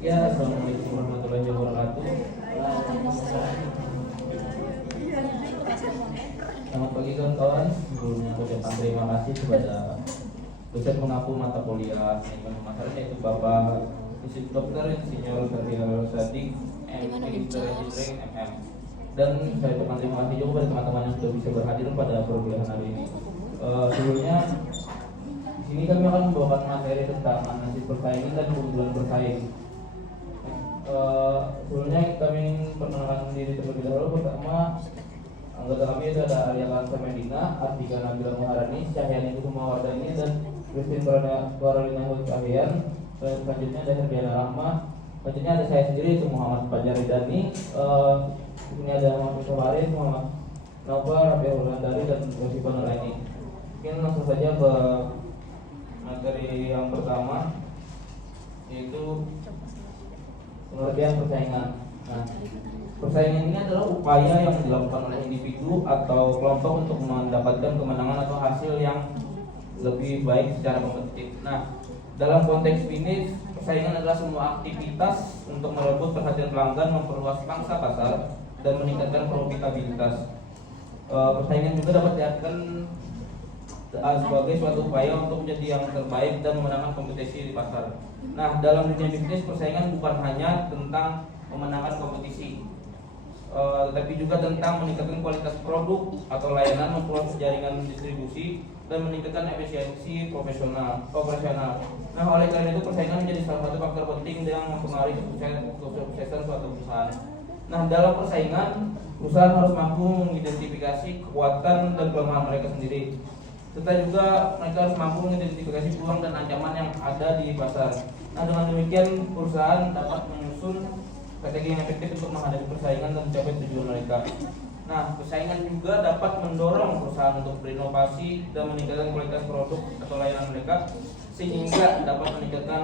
Ya, assalamualaikum warahmatullahi wabarakatuh. Selamat pagi kawan-kawan. Sebelumnya aku ucapkan terima kasih kepada dosen mengaku mata kuliah manajemen pemasaran yaitu Bapak Institut Dokter Insinyur Syahril Sadik Engineering MM. Dan saya ucapkan terima kasih juga kepada teman-teman yang sudah bisa berhadir pada perkuliahan hari ini. Sebelumnya di sini kami akan membawakan materi tentang analisis persaingan dan keunggulan bersaing. Sebelumnya kami perkenalkan diri terlebih dahulu. Pertama, anggota kami itu ada Arya Lansa Medina, Artika Nabila Muharani, Cahyani Kumawardani, dan Christine Karolina Hutcahian. Selanjutnya ada Herdiana Rahma. Selanjutnya ada saya sendiri, itu Muhammad Fajar Ridani. Ini ada Muhammad Farid, Muhammad Naufal, Rabiah Wulandari, dan Yosifah Nuraini. Mungkin langsung saja ke materi yang pertama, yaitu pengertian persaingan. Nah, persaingan ini adalah upaya yang dilakukan oleh individu atau kelompok untuk mendapatkan kemenangan atau hasil yang lebih baik secara kompetitif. Nah, dalam konteks ini, persaingan adalah semua aktivitas untuk merebut perhatian pelanggan, memperluas pangsa pasar, dan meningkatkan profitabilitas. Persaingan juga dapat diartikan sebagai suatu upaya untuk menjadi yang terbaik dan memenangkan kompetisi di pasar. Nah, dalam dunia bisnis, persaingan bukan hanya tentang memenangkan kompetisi, tetapi juga tentang meningkatkan kualitas produk atau layanan, memperluas jaringan distribusi, dan meningkatkan efisiensi operasional. Nah, oleh karena itu persaingan menjadi salah satu faktor penting yang mempengaruhi kesuksesan suatu perusahaan. Nah, dalam persaingan, perusahaan harus mampu mengidentifikasi kekuatan dan kelemahan mereka sendiri, serta juga mereka harus mampu mengidentifikasi peluang dan ancaman yang ada di pasar. Nah, dengan demikian perusahaan dapat menyusun strategi yang efektif untuk menghadapi persaingan dan mencapai tujuan mereka. Nah, persaingan juga dapat mendorong perusahaan untuk berinovasi dan meningkatkan kualitas produk atau layanan mereka, sehingga dapat meningkatkan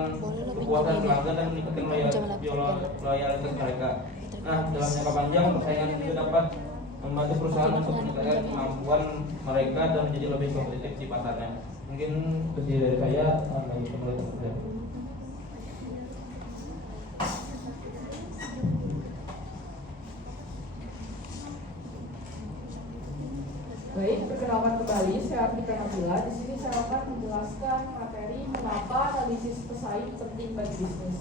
kepuasan pelanggan dan meningkatkan loyalitas mereka. Nah, dalam jangka panjang persaingan juga dapat membantu perusahaan untuk meningkatkan kemampuan mereka dan menjadi lebih kompetitif di pasarnya. Mungkin sekian dari saya. Baik, perkenalkan kembali, saya Artika Nabila. Di sini saya akan menjelaskan materi mengapa analisis pesaing penting bagi bisnis.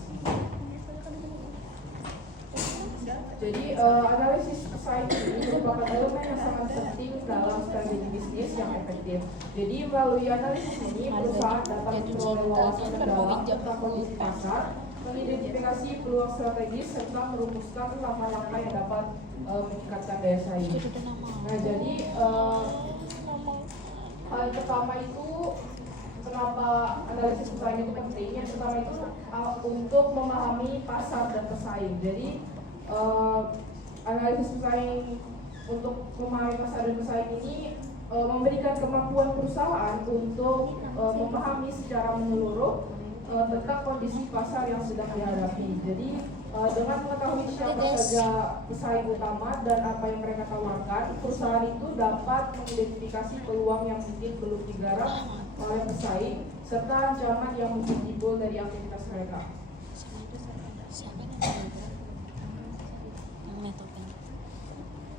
Jadi, analisis pesaing ini merupakan elemen yang sangat penting dalam strategi bisnis yang efektif. Jadi, melalui analisis ini, perusahaan dapat memperoleh wawasan mendalam tentang kondisi pasar, mengidentifikasi peluang strategis, serta merumuskan langkah-langkah yang dapat meningkatkan daya saing. Nah, jadi hal yang pertama itu kenapa analisis pesaing itu penting? Yang pertama itu untuk memahami pasar dan pesaing. Jadi analisis pesaing untuk memahami pasar dan pesaing ini memberikan kemampuan perusahaan untuk memahami secara menyeluruh tentang kondisi pasar yang sedang dihadapi. Jadi dengan mengetahui siapa saja pesaing utama dan apa yang mereka tawarkan, perusahaan itu dapat mengidentifikasi peluang yang mungkin belum digarap oleh pesaing serta ancaman yang mungkin timbul dari aktivitas mereka.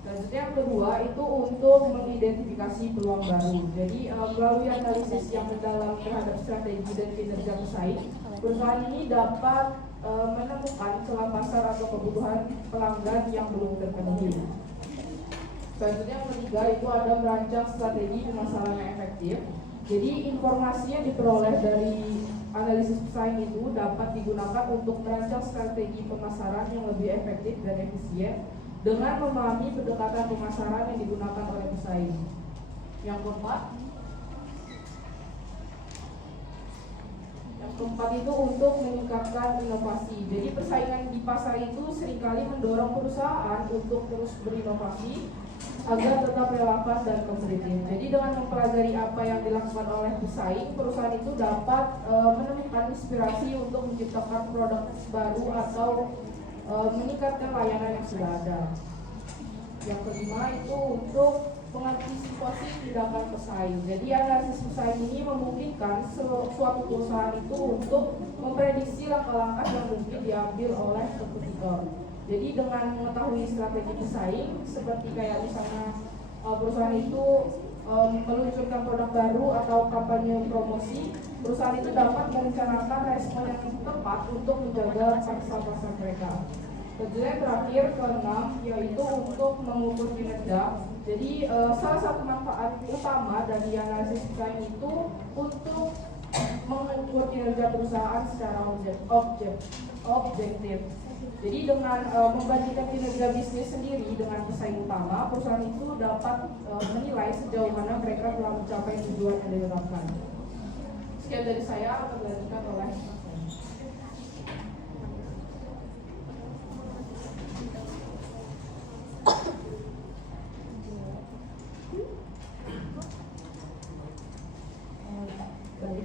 Selanjutnya yang kedua itu untuk mengidentifikasi peluang baru. Jadi melalui analisis yang mendalam terhadap strategi dan kinerja pesaing, perusahaan ini dapat menemukan celah pasar atau kebutuhan pelanggan yang belum terpenuhi. Selanjutnya yang ketiga itu ada merancang strategi pemasaran yang efektif. Jadi informasi yang diperoleh dari analisis pesaing itu dapat digunakan untuk merancang strategi pemasaran yang lebih efektif dan efisien dengan memahami pendekatan pemasaran yang digunakan oleh pesaing. Yang keempat itu untuk meningkatkan inovasi. Jadi persaingan di pasar itu seringkali mendorong perusahaan untuk terus berinovasi agar tetap relevan dan kompetitif. Jadi dengan mempelajari apa yang dilakukan oleh pesaing, perusahaan itu dapat menemukan inspirasi untuk menciptakan produk baru atau meningkatkan layanan yang sudah ada. Yang kelima itu untuk mengantisipasi tindakan pesaing. Jadi analisis pesaing ini memungkinkan suatu perusahaan itu untuk memprediksi langkah-langkah yang mungkin diambil oleh kompetitor. Jadi dengan mengetahui strategi pesaing, seperti kayak misalnya perusahaan itu meluncurkan produk baru atau kampanye promosi, perusahaan itu dapat merencanakan respon yang tepat untuk menjaga pangsa pasar mereka. Kemudian terakhir keenam yaitu untuk mengukur kinerja. Jadi salah satu manfaat utama dari analisis pesaing itu untuk mengukur kinerja perusahaan secara objektif. Jadi dengan membandingkan kinerja bisnis sendiri dengan pesaing utama, perusahaan itu dapat menilai sejauh mana mereka telah mencapai tujuan yang ditetapkan. Sekian dari saya, akan dilanjutkan oleh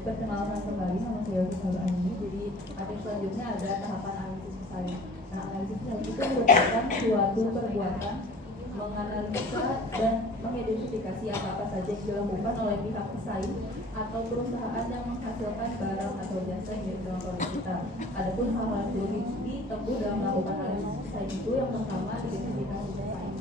Perkenalkan kembali, nama saya Fitnur Andi. Jadi nanti selanjutnya ada tahapan analisis pesaing. Nah, analisis pesaing itu merupakan suatu perbuatan menganalisa dan mengidentifikasi apa saja yang dilakukan oleh pihak pesaing atau perusahaan yang menghasilkan barang atau jasa yang jadi dalam produk kita. Adapun hal-hal yang perlu ditempuh dalam melakukan analisis pesaing itu yang pertama identifikasi pesaing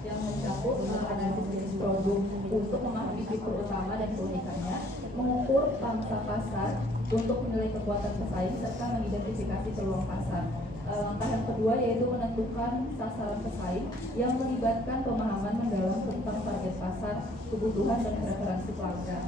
yang mencakup analisis jenis produk untuk memahami fitur utama dan keunikannya, mengukur pangsa pasar untuk menilai kekuatan pesaing serta mengidentifikasi peluang pasar. Langkah yang kedua yaitu menentukan sasaran pesaing yang melibatkan pemahaman mendalam tentang target pasar, kebutuhan dan preferensi pelanggan.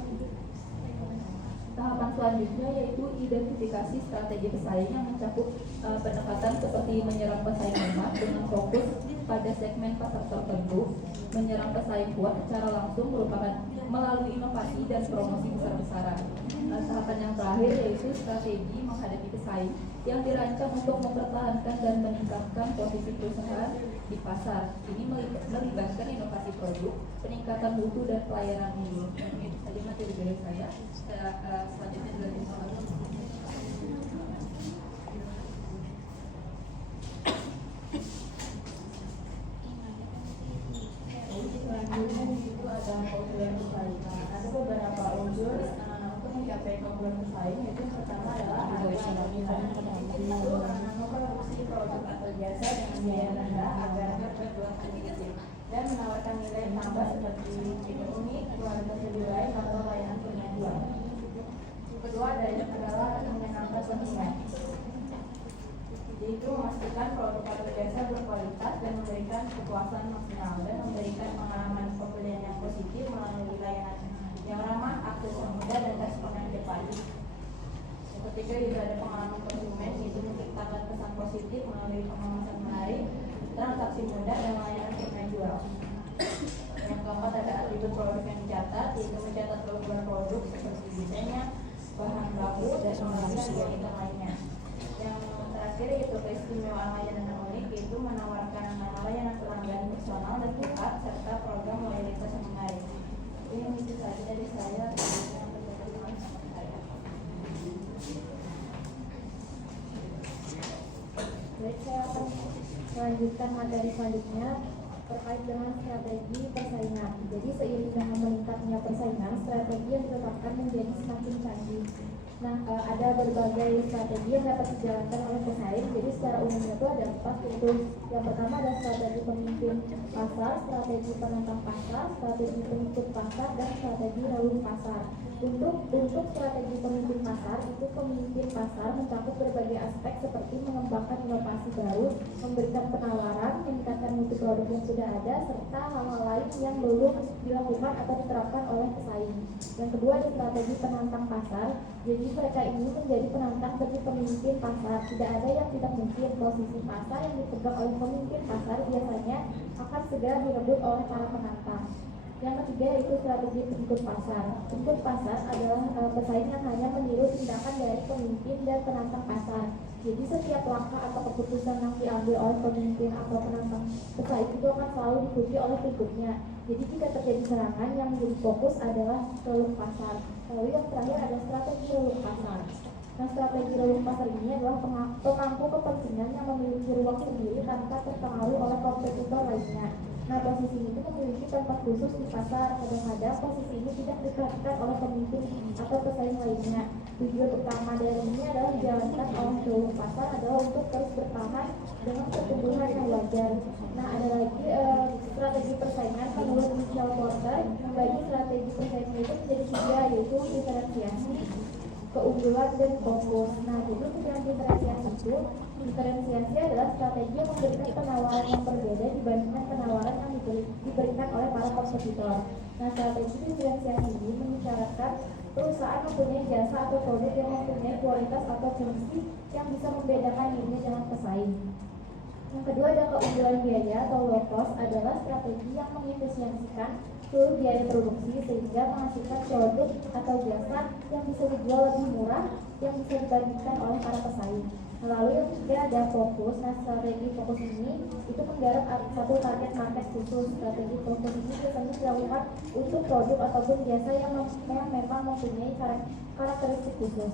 Tahapan selanjutnya yaitu identifikasi strategi pesaing yang mencakup pendekatan seperti menyerang pesaing lemah dengan fokus pada segmen pasar tertentu, menyerang pesaing kuat secara langsung merupakan melalui inovasi dan promosi besar-besaran. Tahapan yang terakhir yaitu strategi menghadapi pesaing yang dirancang untuk mempertahankan dan meningkatkan posisi perusahaan di pasar. Ini melibatkan inovasi produk, peningkatan mutu dan pelayanan unggul. Itu saja materi dari saya. Selanjutnya dilanjutkan. Selanjutnya itu ada keunggulan pesaing. Ada beberapa unsur untuk mencapai keunggulan pesaing. Yaitu yang pertama adalah memproduksi produk atau jasa dengan biaya rendah agar terjual sedikit dan menawarkan nilai tambah seperti fitur unik, kualitas lebih baik atau layanan penjual. Kedua adalah menyenangkan konsumen. Yaitu memastikan produk atau jasa berkualitas dan memberikan kepuasan maksimal dan memberikan pengalaman pembelian yang positif melalui layanan yang ramah, akses yang mudah dan respon yang cepat. Yang ketiga juga ada pengalaman konsumen, yaitu menciptakan kesan positif melalui pengemasan menarik, transaksi mudah dan layanan pernah jual. Yang keempat ada atribut produk yang dicatat, yaitu mencatat keunggulan produk seperti desainnya, bahan baku dan pengalaman lainnya. Yang terakhir yaitu keistimewaan layanan yang unik, yaitu menawarkan layanan pelanggan personal dan cepat serta program loyalitas yang menarik. Ini itu saja dari saya. Baik, saya akan melanjutkan materi selanjutnya terkait dengan strategi persaingan. Jadi seiring dengan meningkatnya persaingan, strategi yang ditetapkan menjadi semakin canggih. Nah, ada berbagai strategi yang dapat dijalankan oleh pesaing. Jadi secara umumnya itu ada 4, yaitu yang pertama ada strategi pemimpin pasar, strategi penentang pasar, strategi pengikut pasar, dan strategi relung pasar. Untuk strategi pemimpin pasar, itu pemimpin pasar mencakup berbagai aspek seperti mengembangkan inovasi baru, memberikan penawaran, meningkatkan mutu produk yang sudah ada, serta hal-hal lain yang belum dilakukan atau diterapkan oleh pesaing. Yang kedua ada strategi penantang pasar. Jadi mereka ini menjadi penantang bagi pemimpin pasar. Tidak ada yang tidak mungkin. Posisi pasar yang dipegang oleh pemimpin pasar biasanya akan segera direbut oleh para penantang. Yang ketiga yaitu strategi pengikut pasar. Pengikut pasar adalah pesaing yang hanya meniru tindakan dari pemimpin dan penantang pasar. Jadi setiap langkah atau keputusan yang diambil oleh pemimpin atau penantang pesaing itu akan selalu diikuti oleh pengikutnya. Jadi jika terjadi serangan, yang menjadi fokus adalah relung pasar. Lalu yang terakhir ada strategi relung pasar. Nah, strategi relung pasar ini adalah pemangku kepentingan yang memiliki ruang sendiri tanpa terpengaruh oleh kompetitor lainnya. Nah, posisi ini memiliki tempat khusus di pasar. Kadang-kadang posisi ini tidak diperhatikan oleh pemimpin atau pesaing lainnya. Tujuan utama dari ini adalah dijalankan oleh seluruh pasar adalah untuk terus bertahan dengan pertumbuhan yang wajar. Nah, ada lagi strategi persaingan menurut Michel Porter membagi strategi persaingan itu menjadi tiga, yaitu diferensiasi, keunggulan, dan fokus. Nah, jadi dengan diferensiasi adalah strategi yang memberikan penawaran yang berbeda dibandingkan penawaran yang diberikan oleh para kompetitor. Nah, strategi diferensiasi ini mengisyaratkan perusahaan mempunyai jasa atau produk yang mempunyai kualitas atau fungsi yang bisa membedakan dirinya dengan pesaing. Yang kedua ada keunggulan biaya atau low cost, adalah strategi yang mengefisiensikan seluruh biaya produksi sehingga menghasilkan produk atau jasa yang bisa dijual lebih murah yang bisa dibandingkan oleh para pesaing. Lalu yang ketiga ada fokus. Nah, strategi fokus ini itu menggarap satu target market khusus. Strategi fokus ini biasanya dilakukan untuk produk ataupun jasa yang memang mempunyai karakteristik khusus.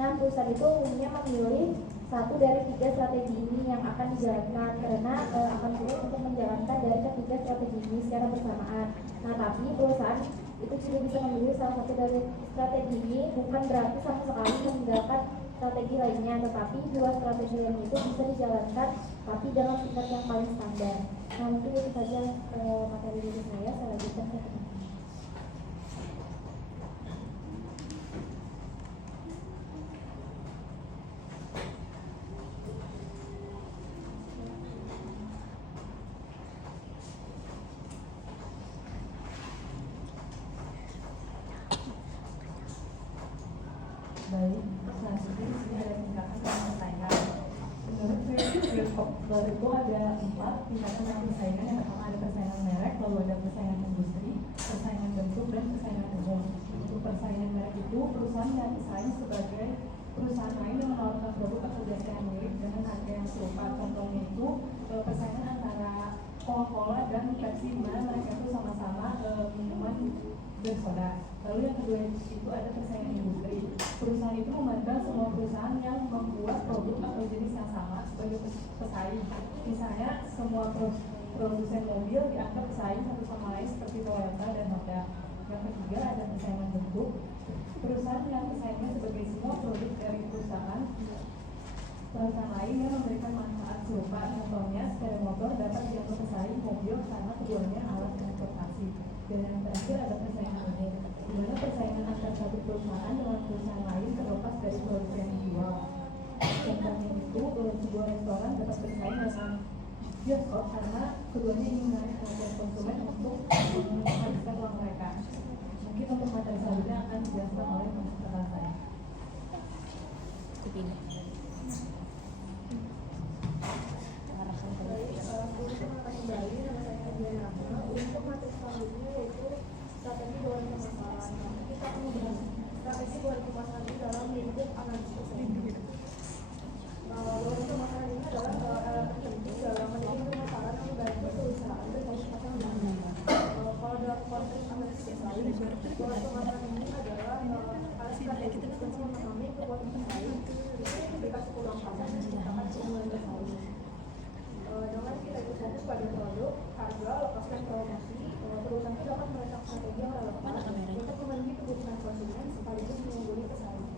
Nah, perusahaan itu umumnya memilih satu dari tiga strategi ini yang akan dijalankan karena akan sulit untuk menjalankan dari ketiga strategi ini secara bersamaan. Nah, tapi perusahaan itu juga bisa memilih salah satu dari strategi ini, bukan berarti sama sekali meninggalkan strategi lainnya, tetapi dua strategi lain itu bisa dijalankan tapi dalam tingkat yang paling standar. Nah, mungkin itu saja materi dari saya lanjutkan ke teman. Baik, selanjutnya sudah tingkatan persaingan. Menurut Popper itu ada 4 tingkatan persaingan. Yang pertama ada persaingan merek, lalu ada persaingan industri, persaingan bentuk, dan persaingan umum. Untuk persaingan merek itu perusahaan yang bersaing sebagai perusahaan lain yang menawarkan produk atau jasa yang mirip dengan harga yang serupa. Contohnya itu persaingan antara Coca-Cola dan Pepsi, di mana mereka itu sama-sama minuman bersoda. Lalu yang kedua itu ada persaingan industri. Perusahaan itu memandang semua perusahaan yang membuat produk atau jenis yang sama sebagai pesaing. Misalnya semua produsen mobil dianggap pesaing satu sama lain seperti Toyota dan Honda. Yang ketiga ada persaingan bentuk. Perusahaan yang pesaingnya sebagai semua produk dari perusahaan lain yang memberikan manfaat serupa. Contohnya sepeda motor dapat dianggap pesaing mobil karena keduanya alat transportasi. Dan yang terakhir ada persaingan umum, di mana persaingan antar satu perusahaan dengan perusahaan lain terlepas dari produk yang dijual. Contohnya itu sebuah restoran dapat bersaing dengan bioskop karena keduanya ingin menarik perhatian konsumen untuk menghabiskan uang mereka. Mungkin untuk materi selanjutnya akan dijelaskan oleh rekan saya. Kembali nama saya Adriana Rahma. Untuk materi selanjutnya yaitu strategi goreng pemasaran. Kita akan membahas strategi goreng pemasaran ini dalam lingkup analisis persaingan. Goreng pemasaran ini adalah alat tertentu dalam menilai pemasaran yang membantu perusahaan dan pasar menang. Kalau dalam konteks analisis persaingan, goreng pemasaran ini adalah alat strategi untuk memahami kekuatan pesaing, memberikan peluang pasar dan menciptakan keunggulan bersaing. Dengan kita itu fokus pada produk, harga, lokasi, dan promosi, perusahaan itu dapat merancang strategi yang relevan untuk memenuhi kebutuhan konsumen sekaligus mengungguli pesaing.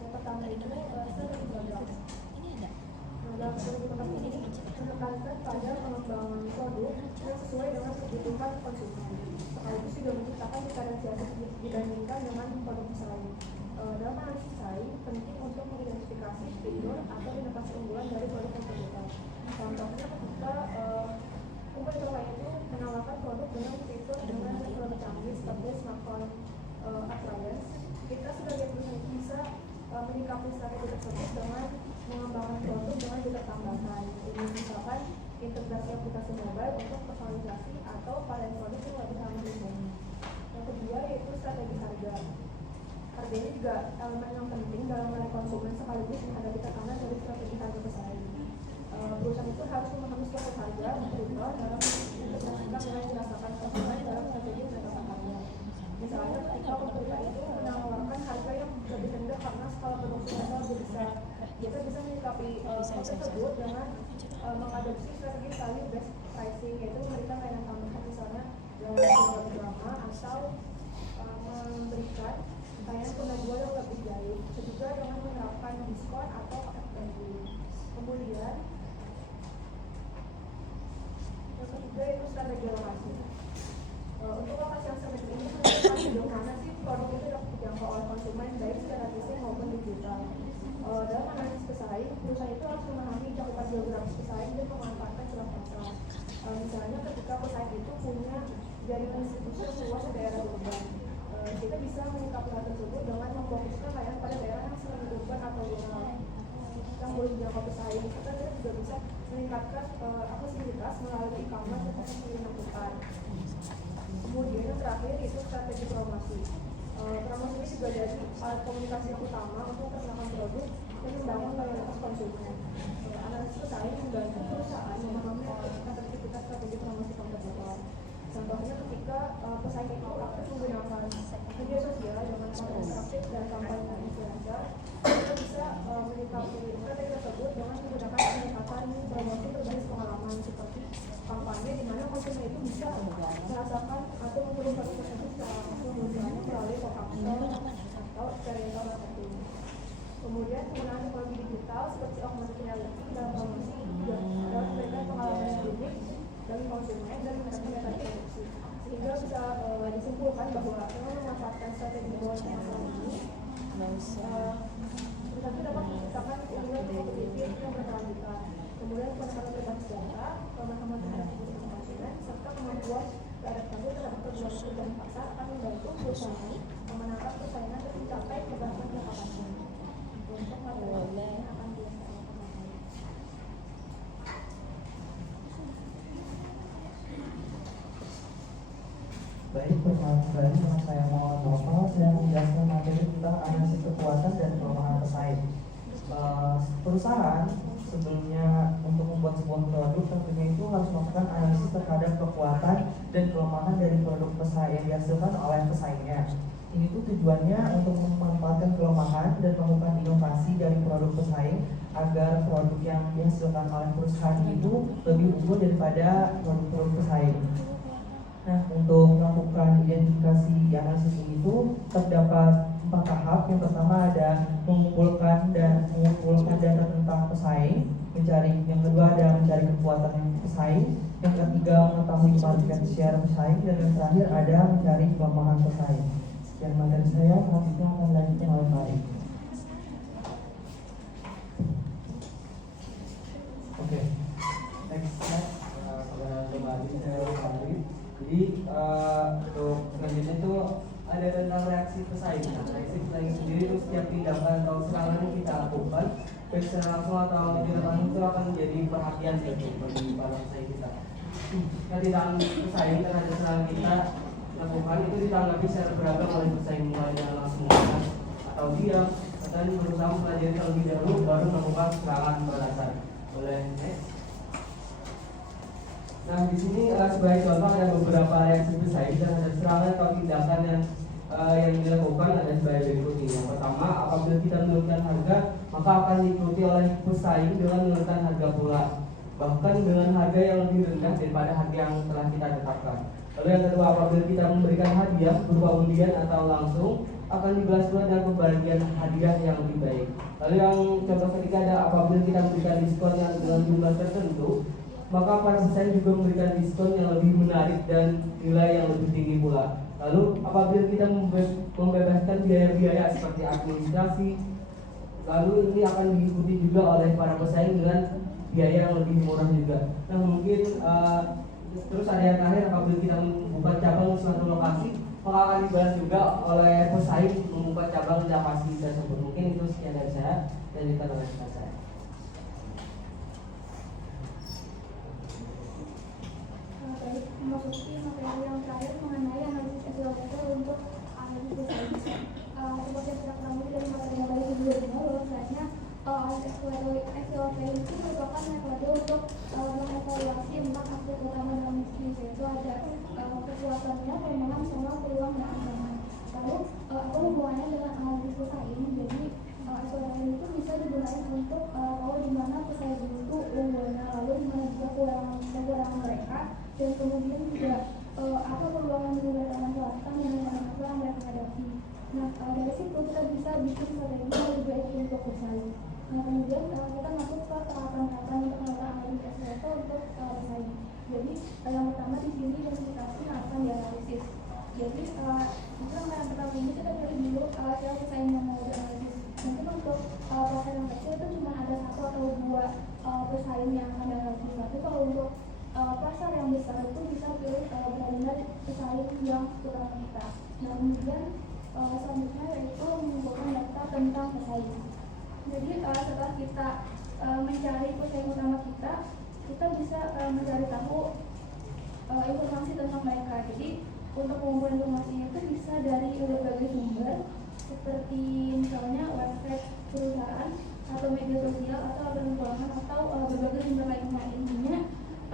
Yang pertama itu strategi produk. Nah, dalam strategi produk ini menekankan pada pengembangan produk yang sesuai dengan kebutuhan konsumen, sekaligus juga menciptakan diferensiasi dibandingkan dengan produk pesaing. Dalam analisis pesaing, penting untuk mengidentifikasi fitur atau inovasi unggulan dari produk kompetitor. Contohnya ketika kompetitor lain itu menawarkan produk dengan fitur dengan teknologi canggih seperti smartphone appliance, kita sebagai perusahaan bisa menyikapi strategi tersebut dengan mengembangkan produk dengan fitur tambahan. Ini misalkan integrasi aplikasi mobile untuk personalisasi atau varian produk yang lebih ramah lingkungan. Yang kedua yaitu strategi harga. Harga ini juga elemen yang penting dalam menarik konsumen sekaligus menghadapi tekanan dari strategi harga pesaing. Perusahaan itu harus memahami struktur harga berubah dalam mengintegrasikan dan dirasakan konsumen dalam strategi menetapkan harga. Misalnya ketika kompetitor itu menawarkan harga yang lebih rendah karena skala produksinya lebih besar, kita bisa menyikapi hal tersebut dengan mengadopsi strategi value based pricing, yaitu memberikan layanan tambahan misalnya dengan lebih lama atau memberikan layanan pengajuan yang lebih baik, juga dengan menerapkan diskon atau paket bagi. Kemudian yang ketiga itu strategi lokasi. Untuk lokasi yang strategis ini menentukan sejauh mana sih produk itu dapat dijangkau oleh konsumen baik secara fisik maupun digital. Dalam analisis pesaing, perusahaan itu harus memahami cakupan geografis pesaing dan memanfaatkan celah pasar. Misalnya ketika pesaing itu punya jaringan distribusi yang luas di daerah urban, kita bisa menyikapi hal tersebut dengan memfokuskan layanan pada daerah yang sering urban atau rural yang boleh dijangkau pesaing. Kita juga bisa meningkatkan aksesibilitas melalui e-commerce yang sering dilakukan. Kemudian yang terakhir itu strategi promosi. Promosi ini juga jadi alat komunikasi yang utama untuk perkenalkan produk dan membangun loyalitas konsumen. Analisis pesaing membantu perusahaan memahami efektivitas strategi promosi kompetitor. Contohnya ketika pesaing itu aktif menggunakan media sosial dengan konten interaktif dan kampanye influencer, kita bisa menyikapi strategi tersebut dengan menggunakan pendekatan promosi berbasis pengalaman seperti kampanye di mana konsumen itu bisa merasakan atau mengukur produk tersebut secara langsung misalnya melalui pop-up store atau experiential marketing. Kemudian penggunaan teknologi digital seperti augmented reality dalam promosi juga dapat memberikan pengalaman yang unik bagi konsumen dan menekan data produksi, sehingga bisa disimpulkan bahwa dengan memanfaatkan strategi promosi yang selama ini perusahaan itu dapat menciptakan keunggulan kompetitif yang berkelanjutan. Kemudian penekanan berbasis data, pemahaman terhadap kebutuhan konsumen, serta kemampuan beradaptasi terhadap perubahan pasar akan membantu perusahaan memenangkan persaingan dan mencapai keberhasilan jangka panjang. Untuk materi yang akan dilaksanakan. Baik, pertanyaan yang saya mau novel dan menjelaskan materi tentang analisis kekuatan dan kelemahan pesaing. Perusahaan sebelumnya untuk membuat sebuah produk tentunya itu harus melakukan analisis terhadap kekuatan dan kelemahan dari produk pesaing yang dihasilkan oleh pesaingnya. Ini tuh tujuannya untuk memanfaatkan kelemahan dan melakukan inovasi dari produk pesaing agar produk yang dihasilkan oleh perusahaan itu lebih unggul daripada produk-produk pesaing. Nah, untuk melakukan identifikasi analisis ini itu terdapat 4 tahap. Yang pertama ada mengumpulkan data tentang pesaing, yang kedua ada mencari kekuatan pesaing, yang ketiga mengetahui market share pesaing, dan yang terakhir ada mencari kelemahan pesaing. Sekian materi saya, selanjutnya akan dilanjutkan oleh Farid. Oke, next kembali saya Farid. Jadi untuk selanjutnya itu ada tentang reaksi pesaing. Nah, reaksi pesaing sendiri itu setiap tindakan atau serangan yang kita lakukan, baik secara langsung atau tidak langsung itu akan menjadi perhatian bagi para pesaing kita. Nah, tindakan pesaing terhadap serangan kita lakukan itu ditanggapi secara beragam oleh pesaing, mulai dengan langsung melakukan atau diam, dan berusaha mempelajari terlebih dahulu baru melakukan serangan balasan. Boleh next. Nah, di sini sebagai contoh ada beberapa reaksi pesaing terhadap serangan atau tindakan yang dilakukan ada sebagai berikut ini. Yang pertama, apabila kita menurunkan harga, maka akan diikuti oleh pesaing dengan menurunkan harga pula, bahkan dengan harga yang lebih rendah daripada harga yang telah kita tetapkan. Lalu yang kedua, apabila kita memberikan hadiah berupa undian atau langsung, akan dibalas pula dengan pembagian hadiah yang lebih baik. Lalu yang contoh ketiga ada apabila kita memberikan diskon yang dengan jumlah tertentu, maka para pesaing juga memberikan diskon yang lebih menarik dan nilai yang lebih tinggi pula. Lalu apabila kita membebaskan biaya-biaya seperti administrasi, lalu ini akan diikuti juga oleh para pesaing dengan biaya yang lebih murah juga. Nah, mungkin terus ada yang terakhir, apabila kita membuka cabang di suatu lokasi, maka akan dibalas juga oleh pesaing membuka cabang di lokasi tersebut. Mungkin itu sekian dari saya, dan kita lanjutkan saya. Memasuki materi yang terakhir mengenai analisis SWOT untuk analisis pesaing. Seperti yang sudah ketahui dari materi sebelumnya, bahwasanya SWOT itu merupakan metode untuk mengevaluasi 4 aspek utama dalam bisnis, yaitu ada kekuatannya, kelemahan, sama peluang dan ancaman. Lalu apa hubungannya dengan analisis pesaing? Jadi SWOT itu bisa digunakan untuk tahu di mana pesaing itu unggulnya, lalu di mana juga kekurangan negara mereka, dan kemudian juga apa peluang negara manfaatkan dan apa yang mereka hadapi. Nah, dari situ kita bisa bikin strategi yang lebih baik untuk bersaing. Nah, kemudian kita masuk ke tahapan-tahapan untuk melakukan analisis SWOT untuk bersaing. Jadi yang pertama di sini identifikasi yang akan dianalisis. Jadi yang pertama ini kita cari dulu siapa pesaing yang mau dianalisis. Mungkin untuk pasar yang kecil itu cuma ada 1 atau 2 pesaing yang akan dianalisis. Tapi kalau untuk pasar yang besar itu bisa pilih benar-benar pesaing yang sekitar kita. Nah, kemudian selanjutnya yaitu mengumpulkan data tentang pesaing. Jadi setelah kita mencari pesaing utama kita bisa mencari tahu informasi tentang mereka. Jadi untuk pengumpulan informasinya itu bisa dari berbagai sumber seperti misalnya website perusahaan atau media sosial atau laporan keuangan atau berbagai sumber lainnya. Intinya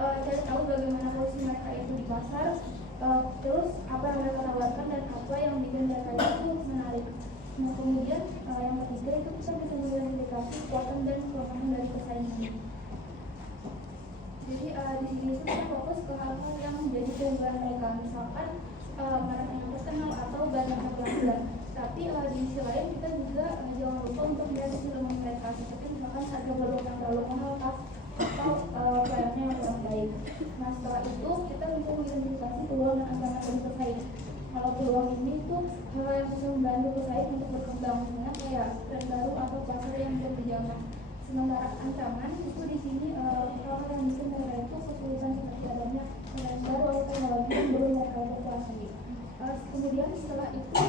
cari tahu bagaimana posisi mereka itu di pasar, terus apa yang mereka tawarkan dan apa yang bikin mereka itu menarik. Nah, kemudian yang ketiga itu kita bisa mengidentifikasi kekuatan dan kelemahan dari pesaing ini. Jadi di sini itu kita fokus ke hal-hal yang menjadi keunggulan mereka, misalkan mereka yang terkenal atau banyak pelanggan. Tapi di sisi lain kita juga jangan lupa untuk melihat kelemahan mereka, seperti misalkan harga produk yang terlalu mahal atau pelayanannya yang kurang baik. Nah, setelah itu kita bisa mengidentifikasi peluang dan ancaman dari pesaing. Kalau peluang ini tuh hal yang bisa membantu pesaing untuk berkembang, misalnya kayak tren baru atau pasar yang belum terjamah. Sementara ancaman itu di sini hal yang bisa mereka itu kesulitan seperti adanya tren baru atau teknologi yang belum mereka kuasai. Kemudian setelah itu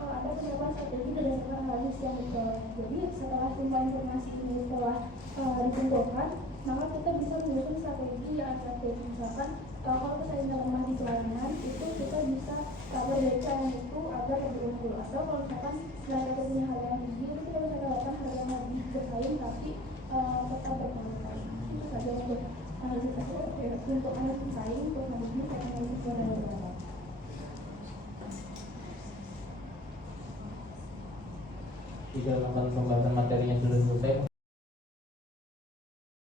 ada beberapa strategi berdasarkan analisis yang betul. Jadi setelah semua informasi ini telah dikumpulkan, maka kita bisa menyusun strategi yang efektif. Misalkan kalau pesaing lemah di pelayanan itu kita bisa berbaca yang itu agar lebih unggul, atau kalau misalkan mereka punya hal yang tinggi itu kita bisa tawarkan harga yang lebih bersaing tapi tetap berkualitas. Itu saja untuk analisis untuk analisis pesaing. Untuk selanjutnya saya analisis modal beberapa. Tidak melakukan pembahasan materi yang sudah selesai.